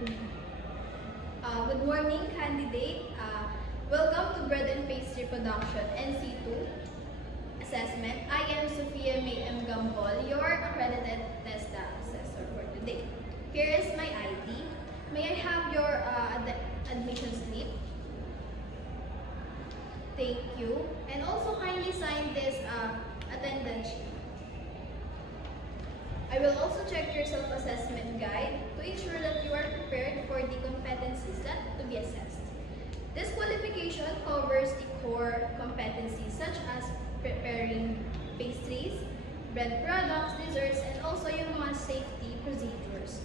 Good morning, candidate. Welcome to Bread and Pastry Production NC2 Assessment. I am Sophia May M. Gambol, your accredited TESDA assessor for today. Here is my ID. May I have your admission slip? Thank you. And also kindly sign this attendance sheet. I will also check your self-assessment guide to ensure that you are prepared for the competencies that to be assessed. This qualification covers the core competencies such as preparing pastries, bread products, desserts, and also human safety procedures.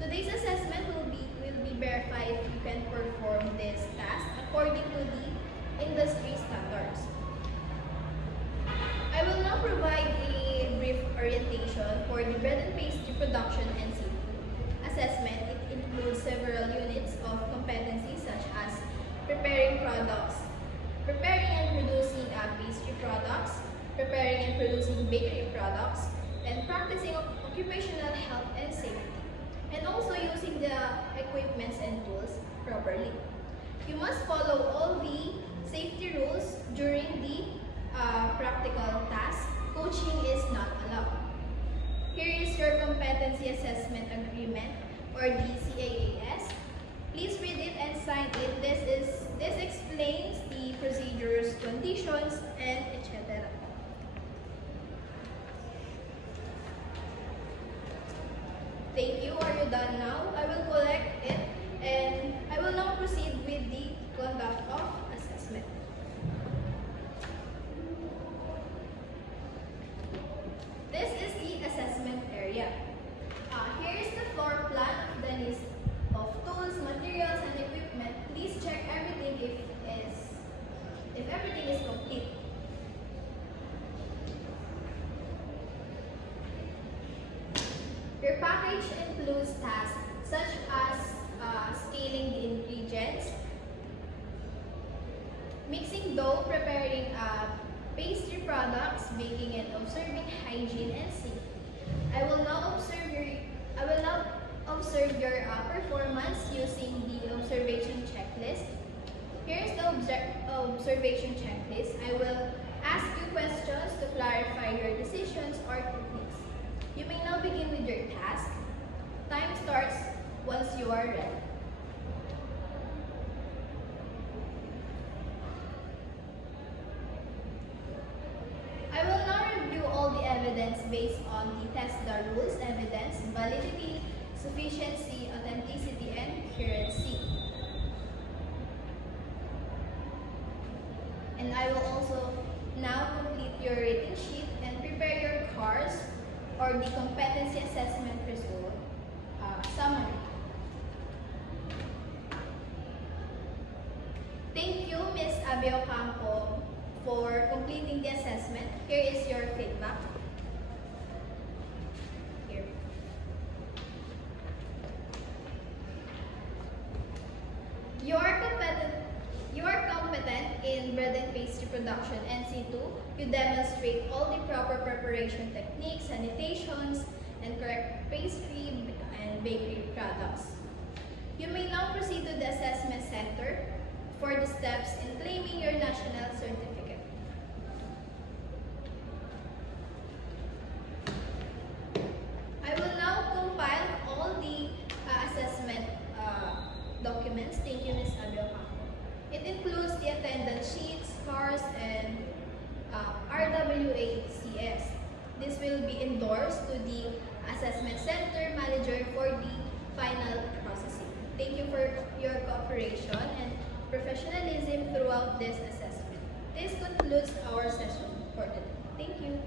Today's assessment will be verified if you can perform this task according to the industry standards. I will now provide a brief orientation for the bread and pastry production NC2 assessment. It includes several units of competencies such as preparing products, preparing and producing pastry products, preparing and producing bakery products, and practicing occupational health and safety, and also using the equipments and tools properly. You must follow all the safety rules during the practical task. Coaching is not allowed. Here is your competency assessment agreement, or the CAAS. Please read it and sign it. This explains the procedures, conditions, and etc. Thank you. Are you done now? I will collect it and I will now proceed with the conduct of assessment. This is the assessment area. Here is the floor plan of the list of tools, materials, and equipment. Please check everything if everything is complete. Your package includes tasks such as scaling the ingredients, mixing dough, preparing pastry products, baking, and observing hygiene and safety. I will now observe your performance using the observation checklist. Here is the observation checklist. I will ask you questions to clarify your decisions or techniques. You may now begin with your task. Time starts once you are ready. I will now review all the evidence based on the TESDA rules: evidence, validity, sufficiency, authenticity, and accuracy. And I will also now complete your rating sheet and prepare your CARS, or the competency assessment result summary. Thank you, Ms. Abby Ocampo, for completing the assessment. Here is your feedback. Here. You are competent in bread and pastry production NC2. You demonstrate all the proper preparation techniques, sanitations, and correct pastry and bakery products. You may now proceed to the assessment center for the steps in claiming your national certificate. I will now compile all the assessment documents. Thank you, Ms. Abby Ocampo. It includes the attendance sheets, CARS, and RWACS. This will be endorsed to the assessment center manager for the final processing. Thank you for your cooperation and professionalism throughout this assessment. This concludes our session for today. Thank you.